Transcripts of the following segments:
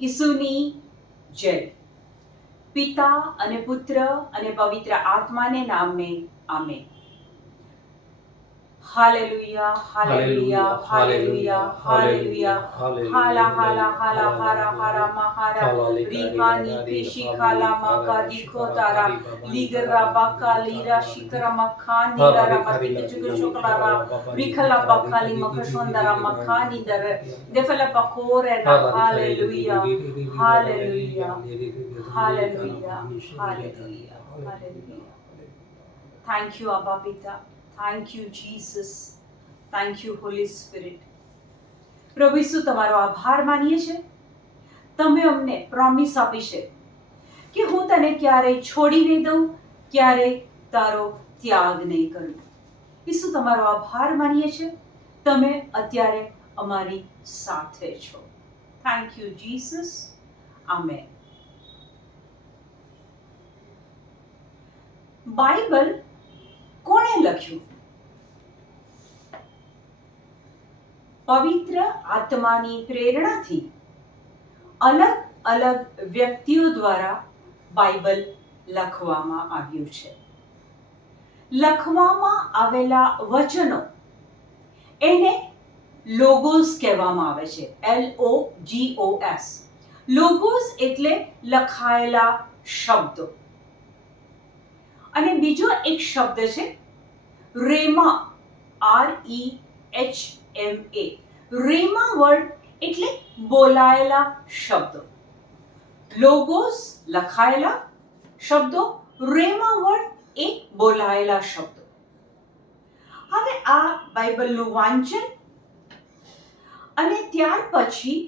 ઈસુની જય. પિતા અને પુત્ર અને પવિત્ર આત્માને નામે amen. Hallelujah, hallelujah, hallelujah, hallelujah. હાલા હાલા હાલા હારા હારા મહારા રીપાની પેશી ખાલા માકા દીખો તારા લીગરા બાકા લીરા શિકરા મખાની દરા મતિક ચુક શોકલારા વિખલા બખાલી મખશોંદરા મખાની દર દેફલા પકોરે ના. Hallelujah, hallelujah, hallelujah, hallelujah, hallelujah. Thank you, Abba Pita. Thank you, Jesus. Thank you, Holy Spirit. પ્રભુ ઈસુ, તમારો આભાર માનીએ છીએ. તમે અમને પ્રોમિસ આપી છે કે હું તને ક્યારેય છોડી નહીં દઉં, ક્યારેય તારો ત્યાગ નહીં કરું. ઈસુ, તમારો આભાર માનીએ છીએ. તમે અત્યારે અમારી સાથે છો. Thank you, Jesus. Amen. Bible કોણે લખ્યું? પવિત્ર આત્માની પ્રેરણાથી અલગ અલગ વ્યક્તિઓ દ્વારા બાઇબલ લખવામાં આવ્યું છે. લખવામાં આવેલા વચનો એને લોગોસ કહેવામાં આવે છે. LOGOS. લોગોસ એટલે લખાયેલા શબ્દો. અને બીજો એક શબ્દ છે રેમા, REHMA. રેમા વર્ડ એટલે બોલાયેલા શબ્દો. લોગોસ લખાયેલા શબ્દો, રેમા વર્ડ એ બોલાયેલા શબ્દો. હવે આ બાઇબલનું વાંચન અને ત્યાર પછી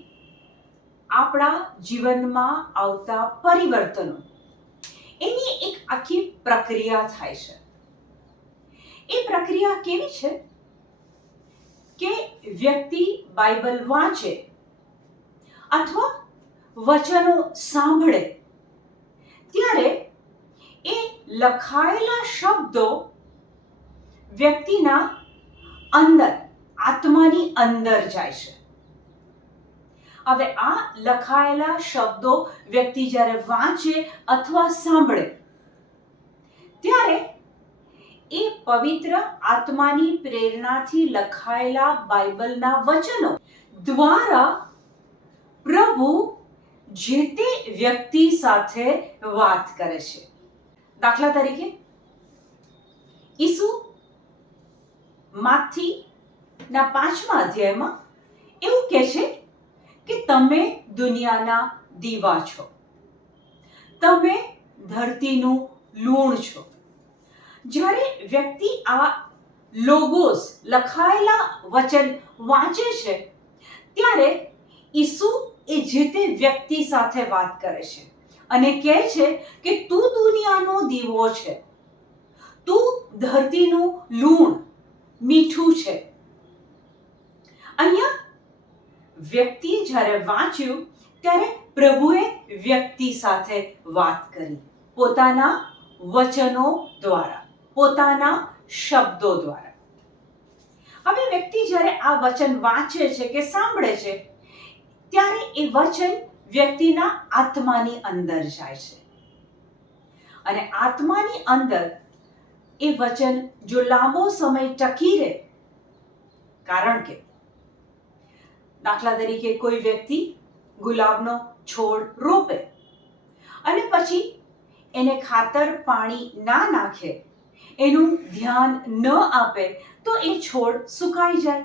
આપણા જીવનમાં આવતા પરિવર્તનો, એની એક આખી પ્રક્રિયા થાય છે. એ પ્રક્રિયા કેવી છે કે વ્યક્તિ બાઇબલ વાંચે અથવા વચનો સાંભળે ત્યારે એ લખાયેલા શબ્દો વ્યક્તિના અંદર, આત્માની અંદર જાય છે. હવે આ લખાયેલા શબ્દો વ્યક્તિ જ્યારે વાંચે અથવા સાંભળે ત્યારે એ પવિત્ર આત્માની પ્રેરણાથી લખાયેલા બાઇબલના વચનો દ્વારા પ્રભુ જે તે વ્યક્તિ સાથે વાત કરે છે. દાખલા તરીકે ઈસુ માથીના 5મા અધ્યાયમાં એવું કહે છે કે તમે દુનિયાના દીવા છો, તમે ધરતીનું લૂણ છો. જ્યારે વ્યક્તિ આ લોગોસ લખાયેલા વચન વાંચે છે ત્યારે ઈસુ એ જે તે વ્યક્તિ સાથે વાત કરે છે અને કહે છે કે તું દુનિયાનો દીવો છે, તું ધરતીનું લૂણ, મીઠું છે. અહીંયા વ્યક્તિ જ્યારે વાંચ્યું ત્યારે પ્રભુએ વ્યક્તિ સાથે વાત કરી, પોતાના વચનો દ્વારા, પોતાના શબ્દો દ્વારા. હવે વ્યક્તિ જ્યારે આ વચન વાંચે છે કે સાંભળે છે ત્યારે એ વચન વ્યક્તિના આત્માની અંદર જાય છે. અને આત્માની અંદર એ વચન જો લાંબો સમય ટકી રહે, કારણ કે દાખલા તરીકે કોઈ વ્યક્તિ ગુલાબનો છોડ રોપે અને પછી એને ખાતર પાણી ના નાખે, એનું ધ્યાન ન આપે તો એ છોડ સુકાઈ જાય.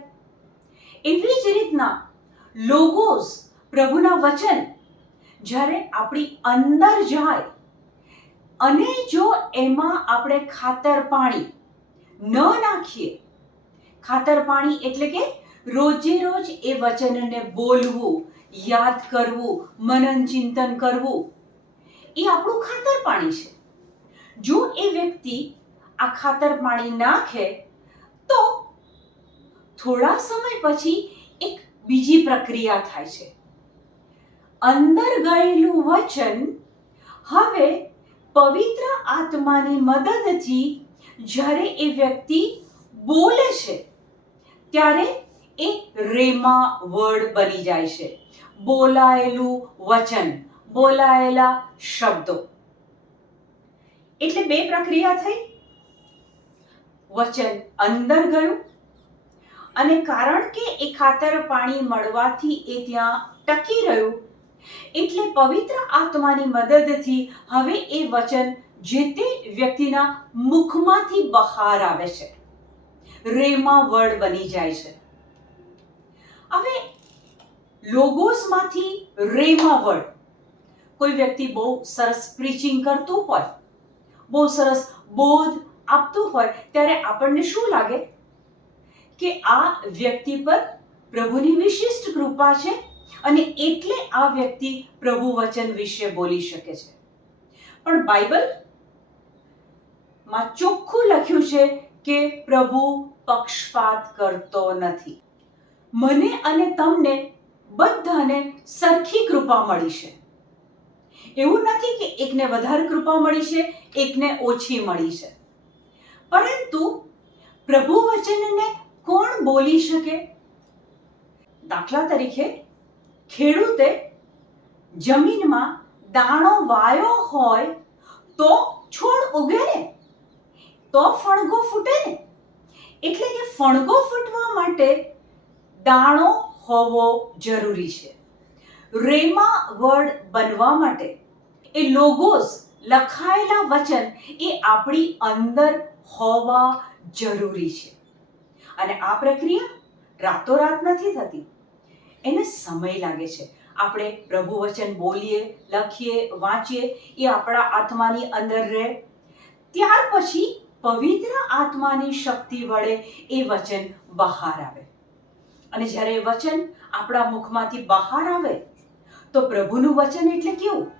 એવી જ રીતના લોગોસ, પ્રભુના વચન જ્યારે આપણી અંદર જાય અને જો એમાં આપણે ખાતર પાણી ન નાખીએ, ખાતર પાણી એટલે કે રોજે રોજ એ વચનને બોલવું, યાદ કરવું, મનન ચિંતન કરવું, એ આપણું ખાતર પાણી છે. જો એ વ્યક્તિ આ ખાતર પાણી નાખે તો થોડા સમય પછી એક બીજી પ્રક્રિયા થાય છે. અંદર ગયેલું વચન હવે પવિત્ર આત્માની મદદથી જ્યારે એ વ્યક્તિ બોલે છે ત્યારે એ રેમા વર્ડ બની જાય છે. બોલાયેલું વચન, બોલાયેલા શબ્દો. એટલે બે પ્રક્રિયા થઈ. વચન અંદર ગયું અને કારણ કે એ ખાતર પાણી મળવાથી એ ત્યાં ટકી રહ્યું, એટલે પવિત્ર આત્માની મદદથી હવે એ વચન જે તે વ્યક્તિના મુખમાંથી બહાર આવે છે, રેમા વર્ડ બની જાય છે. હવે લોગોસમાંથી રેમા વર્ડ, કોઈ વ્યક્તિ બહુ સરસ પ્રીચિંગ કરતું હોય, બહુ સરસ બોધ આપતું હોય, ત્યારે આપણને શું લાગે કે આ વ્યક્તિ પર પ્રભુની વિશિષ્ટ કૃપા છે અને એટલે આ વ્યક્તિ પ્રભુ વચન વિશે બોલી શકે છે. પણ બાઇબલમાં ચોખ્ખું લખ્યું છે કે પ્રભુ પક્ષપાત કરતો નથી. મને અને તમને બધાને સરખી કૃપા મળી છે. એવું નથી કે એકને વધારે કૃપા મળી છે, એકને ઓછી મળી છે. પરંતુ પ્રભુ વચનને કોણ બોલી શકે? દાખલા તરીકે ખેડૂતે જમીનમાં દાણો વાયો હોય તો છોડ ઉગે ને, તો ફણગો ફૂટે ને. એટલે કે ફણગો ફૂટવા માટે દાણો હોવો જરૂરી છે. રેમા વર્ડ બનવા માટે એ લોગોસ, લખાયેલા વચન એ આપણી અંદર હોવા જરૂરી છે. અને આ પ્રક્રિયા રાતોરાત નથી થતી, એને સમય લાગે છે. આપણે પ્રભુ વચન બોલીએ, લખીએ, વાંચીએ, એ આપણા આત્માની અંદર રહે, ત્યાર પછી પવિત્ર આત્માની શક્તિ વડે એ વચન બહાર આવે. અને જ્યારે એ વચન આપણા મુખમાંથી બહાર આવે તો પ્રભુનું વચન એટલે કેવું?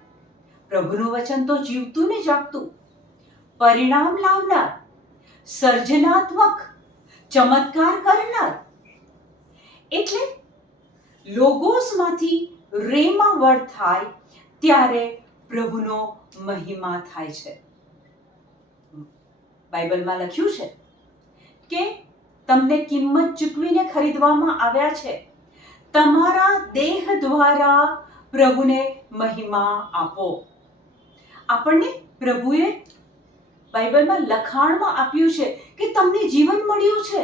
પ્રભુનું વચન તો જીવતું ને જાગતું, પરિણામ લાવનાર, સર્જનાત્મક, ચમત્કાર કરનાર. એટલે લોગોસમાંથી રેમા વર્ડ થાય ત્યારે પ્રભુનો મહિમા થાય છે. બાઇબલમાં લખ્યું છે કે તમને કિંમત ચૂકવીને ખરીદવામાં આવ્યા છે, તમારા દેહ દ્વારા પ્રભુને મહિમા આપો. આપણને પ્રભુએ બાઇબલમાં લખાણમાં આપ્યું છે કે તમને જીવન મળ્યું છે.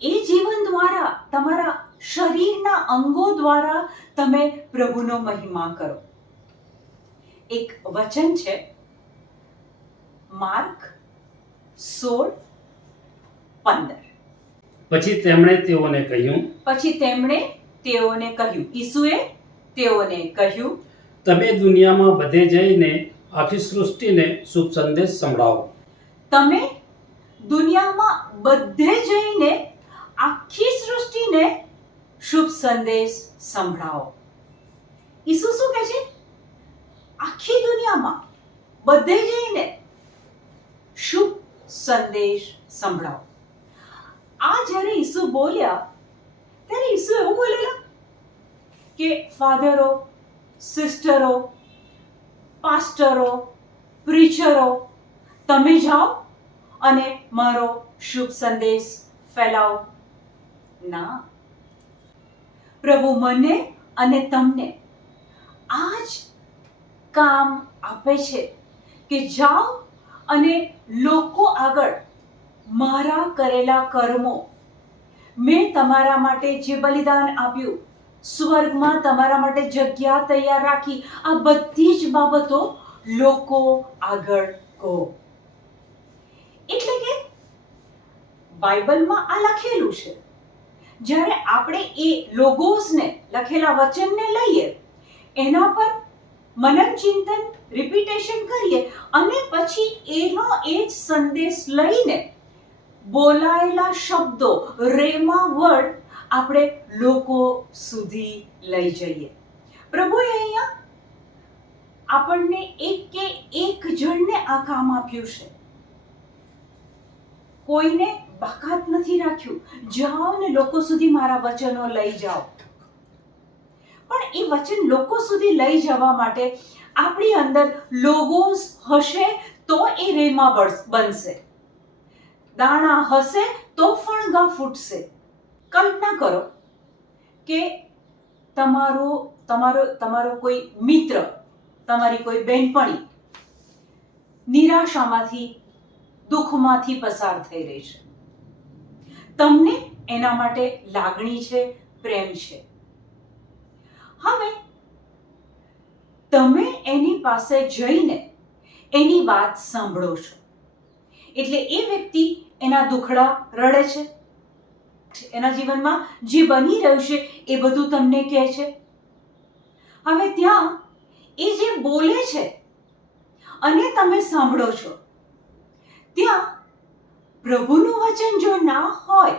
એ જીવન દ્વારા, તમારા શરીરના અંગો દ્વારા તમે પ્રભુનો મહિમા કરો. એક વચન છે માર્ક 16:15. પછી તેમણે તેઓને કહ્યું, ઈસુએ તેઓને કહ્યું, તમે દુનિયામાં બધે જઈને આખી સૃષ્ટિને શુભ સંદેશ સંભળાવો. તમે દુનિયામાં બધે જઈને આખી સૃષ્ટિને શુભ સંદેશ સંભળાવો. ઈસુ શું કહે છે? આખી દુનિયામાં બધે જઈને શુભ સંદેશ સંભળાવો. આ જ્યારે ઈસુ બોલ્યા ત્યારે ઈસુ એવું બોલેલા કે ફાધરો, સિસ્ટરો, પાસ્ટરો, પ્રીચરો, તમે જાઓ અને મારો શુભ સંદેશ ફેલાવો. ના, પ્રભુ મને અને તમને આ જ કામ આપે છે કે જાઓ અને લોકો આગળ મારા કરેલા કર્મો, મેં તમારા માટે જે બલિદાન આપ્યું, સ્વર્ગમાં તમારા માટે જગ્યા તૈયાર રાખી, આ બધી જ બાબતો લોકો આગળ કહો. એટલે કે બાઇબલમાં આ લખેલું છે. જ્યારે આપણે એ લોગોસને, લખેલા વચનને લઈએ, એના પર મનન ચિંતન, રિપીટેશન કરીએ અને પછી એનો એ જ સંદેશ લઈને બોલાયેલા શબ્દો, રેમા વર્ડ આપણે લોકો સુધી લઈ જઈએ. પ્રભુએ અહીંયા આપણને એક જણને આ કામ આપ્યું છે. કોઈને બાકાત નથી રાખ્યું, જાઓ ને લોકો સુધી મારા વચનો લઈ જાઓ. પણ એ વચન લોકો સુધી લઈ જવા માટે આપણી અંદર લોગોસ હશે તો એ રેમા બનશે, દાણા હશે તો ફણગા ફૂટશે. કલ્પના કરો કે તમારો કોઈ મિત્ર, તમારી કોઈ બહેનપણી નિરાશામાંથી, દુઃખમાંથી પસાર થઈ રહી છે. તમને એના માટે લાગણી છે, પ્રેમ છે. હવે તમે એની પાસે જઈને એની વાત સાંભળો છો. એટલે એ વ્યક્તિ એના દુખડા રડે છે, એના જીવનમાં જે બની રહ્યું છે એ બધું તમને કહે છે. હવે ત્યાં એ જે બોલે છે અને તમે સાંભળો છો, ત્યાં પ્રભુનું વચન જો ના હોય,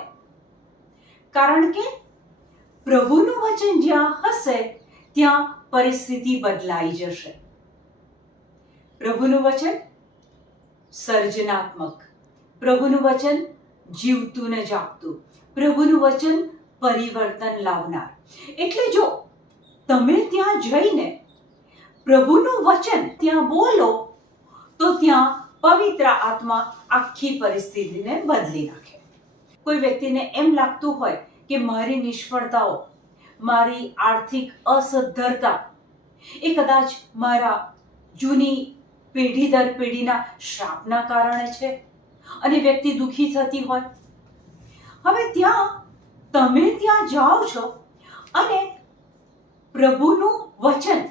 કારણ કે પ્રભુનું વચન જ્યાં હશે ત્યાં પરિસ્થિતિ બદલાઈ જશે. પ્રભુનું વચન સર્જનાત્મક, પ્રભુનું વચન જીવતું ને જાગતું, પ્રભુનું વચન પરિવર્તન લાવનાર. એટલે જો તમે ત્યાં જઈને પ્રભુનું વચન ત્યાં બોલો તો ત્યાં પવિત્ર આત્મા આખી પરિસ્થિતિને બદલી નાખે. કોઈ વ્યક્તિને એમ લાગતું હોય કે મારી નિષ્ફળતાઓ, મારી આર્થિક અસદ્ધરતા એ કદાચ મારા જૂની પેઢી દર પેઢીના શ્રાપના કારણે છે, અને વ્યક્તિ દુઃખી થતી હોય. હવે તમે ત્યાં જાઓ છો અને પ્રભુનું વચન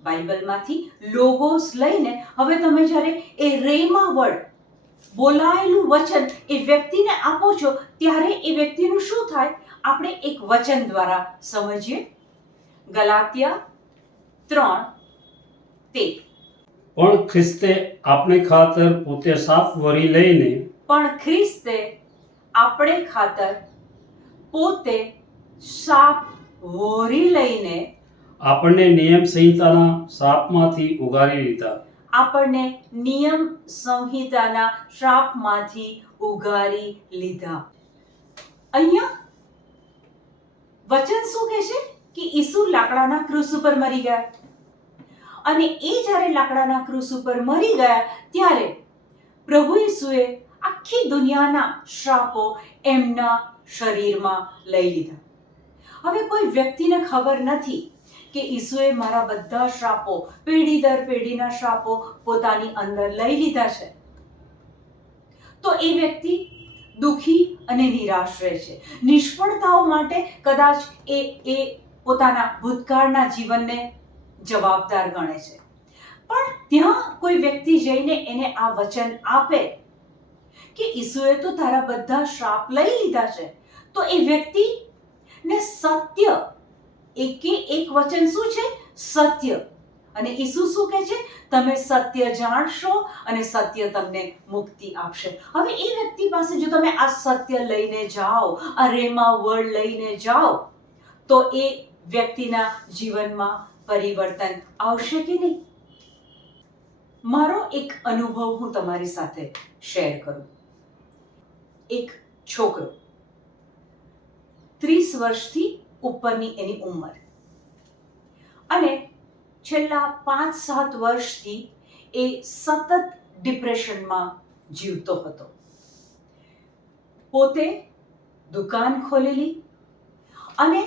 બાઇબલમાંથી લોગોસ લઈને હવે તમે જ્યારે એ રેમા વર્ડ, બોલાયેલું વચન એ વ્યક્તિને આપો છો, ત્યારે એ વ્યક્તિનું શું થાય આપણે એક વચન દ્વારા સમજીએ. ગલાતિયા 3:13. પણ ખ્રિસ્તે આપણે ખાતર પોતે સાપ વરી લઈને પણ ખ્રિસ્તે આપણે ખાતર પોતે શાપ વોરી લઈને આપણને નિયમ સંહિતાના શાપમાંથી ઉગારી લીધા. આપણને નિયમ સંહિતાના શ્રાપમાંથી ઉગારી લીધા. અહીંયા વચન શું કહે છે કે ઈસુ લાકડાના ક્રૂસ ઉપર મરી ગયા, અને એ જ્યારે લાકડાના ક્રૂસ ઉપર મરી ગયા ત્યારે પ્રભુ ઈસુએ આખી દુનિયાના શ્રાપો એમના શરીરમાં લઈ લીધા. હવે કોઈ વ્યક્તિને ખબર નથી કે ઈસુએ મારા બધા શ્રાપો, પેઢી દર પેઢીના શ્રાપો પોતાની અંદર લઈ લીધા છે, તો એ વ્યક્તિ દુઃખી અને નિરાશ રહે છે. નિષ્ફળતાઓ માટે કદાચ એ પોતાના ભૂતકાળના જીવનને જવાબદાર ગણે છે. પણ ત્યાં કોઈ વ્યક્તિ જઈને એને આ વચન આપે કે ઈસુએ તો તારા બધા શ્રાપ લઈ લીધા છે, તો એ વ્યક્તિને સત્ય, એકે એક વચન શું છે? સત્ય. અને ઈસુ શું કહે છે? તમે સત્ય જાણશો અને સત્ય તમને મુક્તિ આપશે. હવે એ વ્યક્તિ પાસે જો તમે આ સત્ય લઈને જાઓ, આ રેમા વર્ડ લઈને જાઓ, તો એ વ્યક્તિના જીવનમાં પરિવર્તન આવશે કે નહીં? મારો એક અનુભવ હું તમારી સાથે શેર કરું. એક છોકરો, 30 વર્ષથી ઉપરની એની ઉંમર, અને છેલ્લા 5-7 વર્ષથી એ સતત ડિપ્રેશનમાં જીવતો હતો. પોતે દુકાન ખોલેલી, અને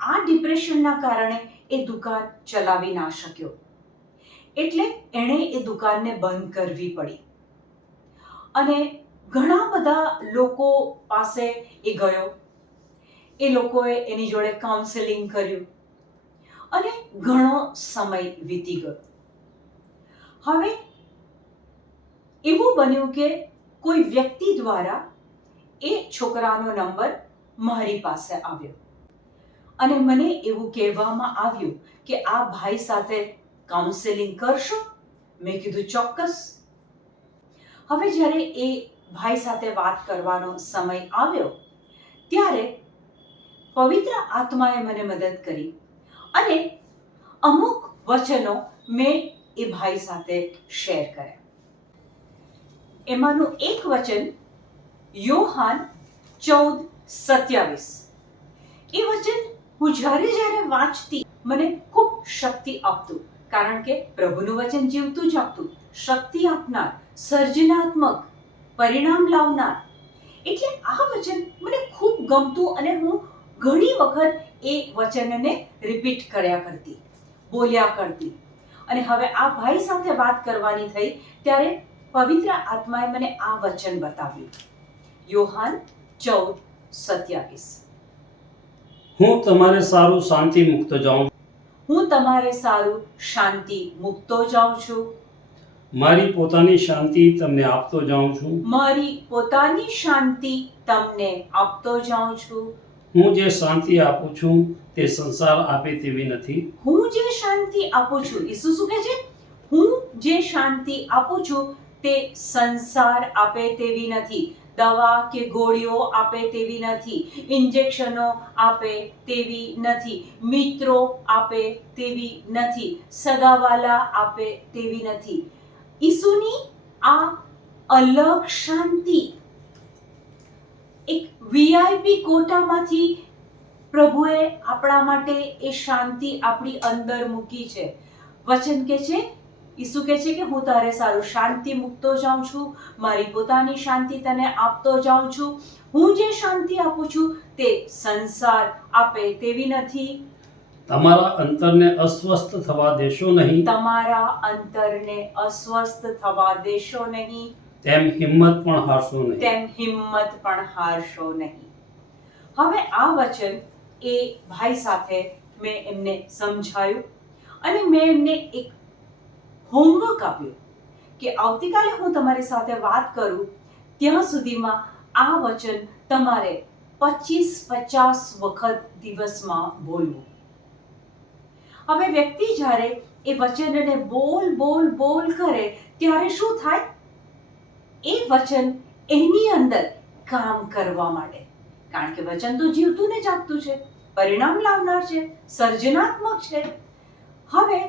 આ ડિપ્રેશનના કારણે એ દુકાન ચલાવી ના શક્યો, એટલે એણે એ દુકાનને બંધ કરવી પડી. અને ઘણા બધા લોકો પાસે એ ગયો, એ લોકોએ એની જોડે કાઉન્સેલિંગ કર્યું, અને ઘણો સમય વીતી ગયો. હવે એવું બન્યું કે કોઈ વ્યક્તિ દ્વારા એ છોકરાનો નંબર મારી પાસે આવ્યો, અને મને એવું કહેવામાં આવ્યું કે આ ભાઈ સાથે કાઉન્સેલિંગ કરશો? મેં કીધું ચોક્કસ. હવે જ્યારે એ ભાઈ સાથે વાત કરવાનો સમય આવ્યો ત્યારે પવિત્ર આત્માએ મને મદદ કરી, અને અમુક વચનો મેં એ ભાઈ સાથે શેર કર્યા. એમાંનું એક વચન યોહાન 14:27. એ વચન હું જ્યારે વાંચતી મને ખૂબ શક્તિ આપતું, કારણ કે પ્રભુનું વચન જીવતું જાગતું, શક્તિ આપનાર, સર્જનાત્મક, પરિણામ લાવનાર. એટલે આ વચન મને ખૂબ ગમતું અને હું ઘણી વખત એ વચનને રિપીટ કર્યા કરતી, બોલ્યા કરતી. અને હવે આ ભાઈ સાથે વાત કરવાની થઈ ત્યારે પવિત્ર આત્માએ મને આ વચન બતાવ્યું. યોહાન 14:27. હું તમારે સારું શાંતિ મૂકતો જાઉં, હું તમારે સારું શાંતિ મૂકતો જાઉં છું. મારી પોતાની શાંતિ તમને આપતો જાઉં છું. મારી પોતાની શાંતિ તમને આપતો જાઉં છું. હું જે શાંતિ આપું છું તે સંસાર આપે તેવી નથી. હું જે શાંતિ આપું છું, ઈસુ શું કહે છે? હું જે શાંતિ આપું છું તે સંસાર આપે તેવી નથી. દવા કે ગોળીઓ આપે તેવી નથી. ઇન્જેક્શનો આપે તેવી નથી. મિત્રો આપે તેવી નથી. સગાવાલા આપે તેવી નથી. ઈસુની આ અલગ શાંતિ, એક વીઆઈપી કોટામાંથી પ્રભુએ આપણા માટે એ શાંતિ આપણી અંદર મૂકી છે. વચન કે છે, ઈસુ કહે છે કે હું તારે સારું શાંતિ મૂકતો જાઉં છું, મારી પોતાની શાંતિ તને આપતો જાઉં છું. હું જે શાંતિ આપું છું તે સંસાર આપે તેવી નથી. તમારા અંતરને અસ્વસ્થ થવા દેશો નહીં, તમારા અંતરને અસ્વસ્થ થવા દેશો નહીં, તેમ હિંમત પણ હારશો નહીં. તેમ હિંમત પણ હારશો નહીં. હવે આ વચન એ ભાઈ સાથે મેં એમને સમજાયું અને મેં એમને એક હોમવર્ક આપ્યું કે આવતીકાલે હું તમારી સાથે વાત કરું ત્યાં સુધીમાં આ વચન તમારે 25-50 વખત દિવસમાં બોલવું. હવે વ્યક્તિ જ્યારે એ વચનને બોલ બોલ બોલ કરે ત્યારે શું થાય? એ વચન એની અંદર કામ કરવા માંડે. કારણ કે વચન તો જીવતું ને જાગતું છે, પરિણામ લાવનાર છે, સર્જનાત્મક છે. હવે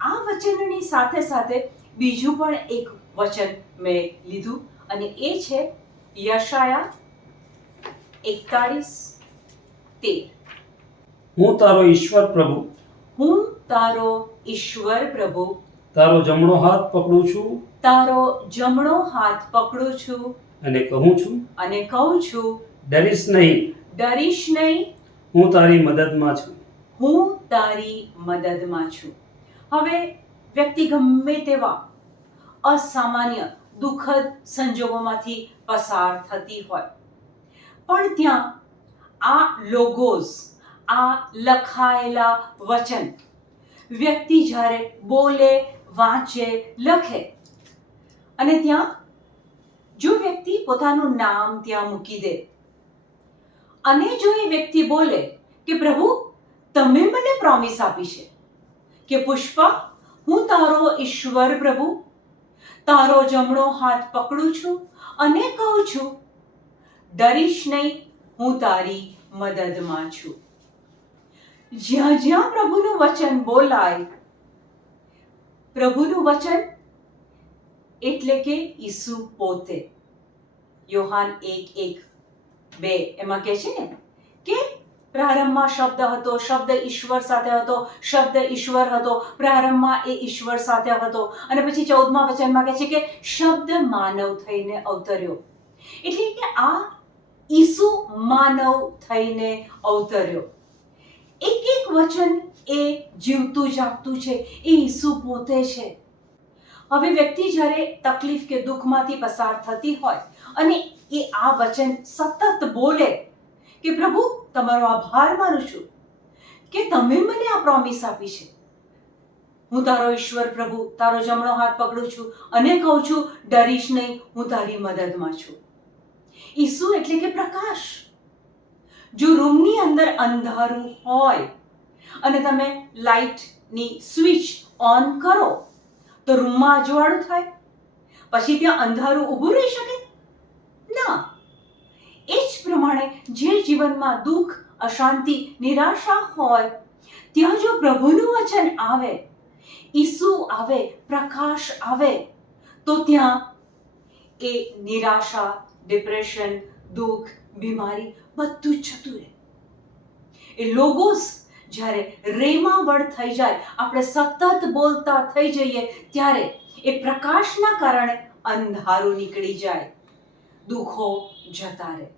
આ વચનની સાથે સાથે બીજું પણ એક વચન મેં લીધું અને એ છે યશાયા 41:13. હું તારો ઈશ્વર પ્રભુ, હું તારો ઈશ્વર પ્રભુ, તારો જમણો હાથ પકડું છું તારો જમણો હાથ પકડું છું અને કહું છું, અને કહું છું, ડરીશ નહીં, ડરીશ નહીં, હું તારી મદદમાં છું. હું તારી મદદમાં છું. હવે વ્યક્તિ ગમે તેવા અસામાન્ય દુઃખદ સંજોગોમાંથી પસાર થતી હોય, પણ ત્યાં આ લોગોસ, આ લખાયેલા વચન વ્યક્તિ જ્યારે બોલે, વાંચે, લખે અને ત્યાં જો વ્યક્તિ પોતાનું નામ ત્યાં મૂકી દે અને જો એ વ્યક્તિ બોલે કે પ્રભુ તમે મને પ્રોમિસ આપી છે કે પુષ્પા, હું તારો ઈશ્વર પ્રભુ, તારો જમણો હાથ પકડું છું અને કહું છું, ડરીશ નહીં, હું તારી મદદમાં છું. જ્યાં જ્યાં પ્રભુનું વચન બોલાય, પ્રભુનું વચન એટલે કે ઈસુ પોતે. યોહાન 1:1-2 એમાં કહે છે ને કે પ્રારંભમાં શબ્દ હતો, શબ્દ ઈશ્વર સાથે હતો, શબ્દ ઈશ્વર હતો, પ્રારંભમાં એ ઈશ્વર સાથે હતો. અને પછી 14મા વચનમાં કહે છે કે શબ્દ માનવ થઈને અવતર્યો. એટલે કે આ ઈસુ માનવ થઈને અવતર્યો. એક એક વચન એ જીવતું જાગતું છે, એ ઈસુ પોતે છે. હવે વ્યક્તિ જ્યારે તકલીફ કે દુઃખમાંથી પસાર થતી હોય અને એ આ વચન સતત બોલે કે પ્રભુ તમારો આભાર માનું છું કે તમે મને આ પ્રોમિસ આપી છે, હું તારો ઈશ્વર પ્રભુ, તારો જમણો હાથ પકડું છું અને કહું છું, ડરીશ નહીં, હું તારી મદદમાં છું. ઈસુ એટલે કે પ્રકાશ. જો રૂમની અંદર અંધારું હોય અને તમે લાઇટની સ્વિચ ઓન કરો તો રૂમમાં અજવાળું થાય, પછી ત્યાં અંધારું ઊભું રહી શકે? ના. એ જ પ્રમાણે જે જીવનમાં દુઃખ, અશાંતિ, નિરાશા હોય ત્યાં જો પ્રભુનું વચન આવે, ઈસુ આવે, પ્રકાશ આવે, તો ત્યાં એ નિરાશા, ડિપ્રેશન, દુઃખ, બીમારી બધું જ જતું રહે. એ લોગોસ જ્યારે રેમાવળ થઈ જાય, આપણે સતત બોલતા થઈ જઈએ ત્યારે એ પ્રકાશના કારણે અંધારું નીકળી જાય. દુઃખો, જતા રહે.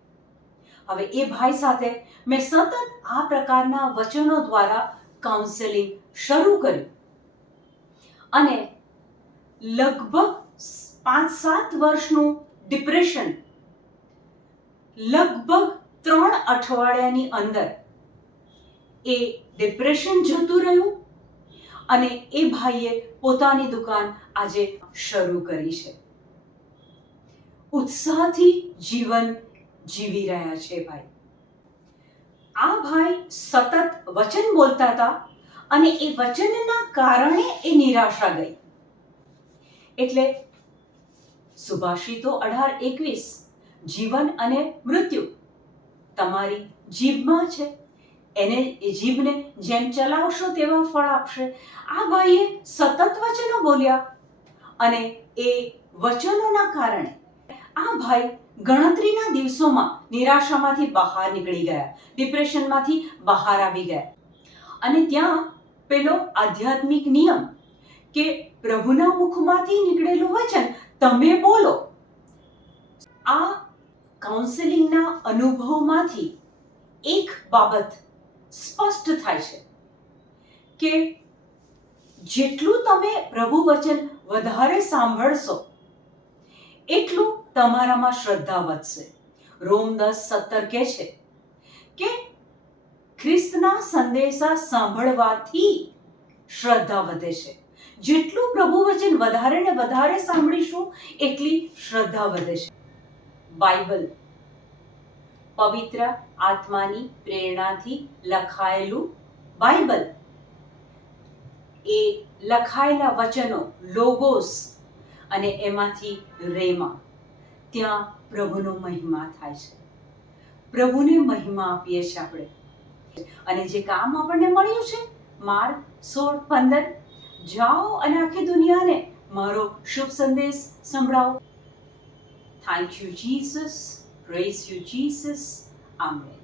હવે એ ભાઈ સાથે મેં સતત આ પ્રકારના વચનો દ્વારા કાઉન્સેલિંગ શરૂ કર્યું અને લગભગ 5-7 વર્ષનું ડિપ્રેશન લગભગ 3 અઠવાડિયાની અંદર એ ડિપ્રેશન જતું રહ્યું અને એ ભાઈએ પોતાની દુકાન આજે શરૂ કરી છે. ઉત્સાહથી જીવન જીવી રહ્યા છે ભાઈ. આ ભાઈ સતત વચન બોલતા હતા અને એ વચનના કારણે એ નિરાશા ગઈ. એટલે સુભાષિતો 18:21 જીવન અને મૃત્યુ તમારી જીભમાં છે, એને એ જીભને જેમ ચલાવશો તેવા ફળ આપશે. આ ભાઈએ સતત વચનો બોલ્યા અને એ વચનોના કારણે આ ભાઈ ગણતરીના દિવસોમાં નિરાશામાંથી બહાર નીકળી ગયા, ડિપ્રેશનમાંથી બહાર આવી ગયા. અને ત્યાં પેલો આધ્યાત્મિક નિયમ કે પ્રભુના મુખમાંથી નીકળેલું વચન તમે બોલો. આ કાઉન્સેલિંગના અનુભવમાંથી એક બાબત સ્પષ્ટ થાય છે કે જેટલું તમે પ્રભુ વચન વધારે સાંભળશો એટલું તમારામાં શ્રદ્ધા વધશે. રોમ 10:17 કહે છે કે ખ્રિસ્તના સંદેશા સાંભળવાથી શ્રદ્ધા વધે છે. જેટલું પ્રભુ વચન વધારે ને વધારે સાંભળીશું એટલી શ્રદ્ધા વધે છે. બાઇબલ પવિત્ર આત્માની પ્રેરણાથી લખાયેલું બાઇબલ, એ લખાયેલા વચનો લોગોસ અને એમાંથી રેમા, ત્યાં પ્રભુનો મહિમા થાય છે. પ્રભુને મહિમા આપીએ છીએ આપણે. અને જે કામ આપણને મળ્યું છે માર્ક 16:15 જાઓ અને આખી દુનિયાને મારો શુભ સંદેશ સંભળાવો. Thank you Jesus, praise you Jesus, amen.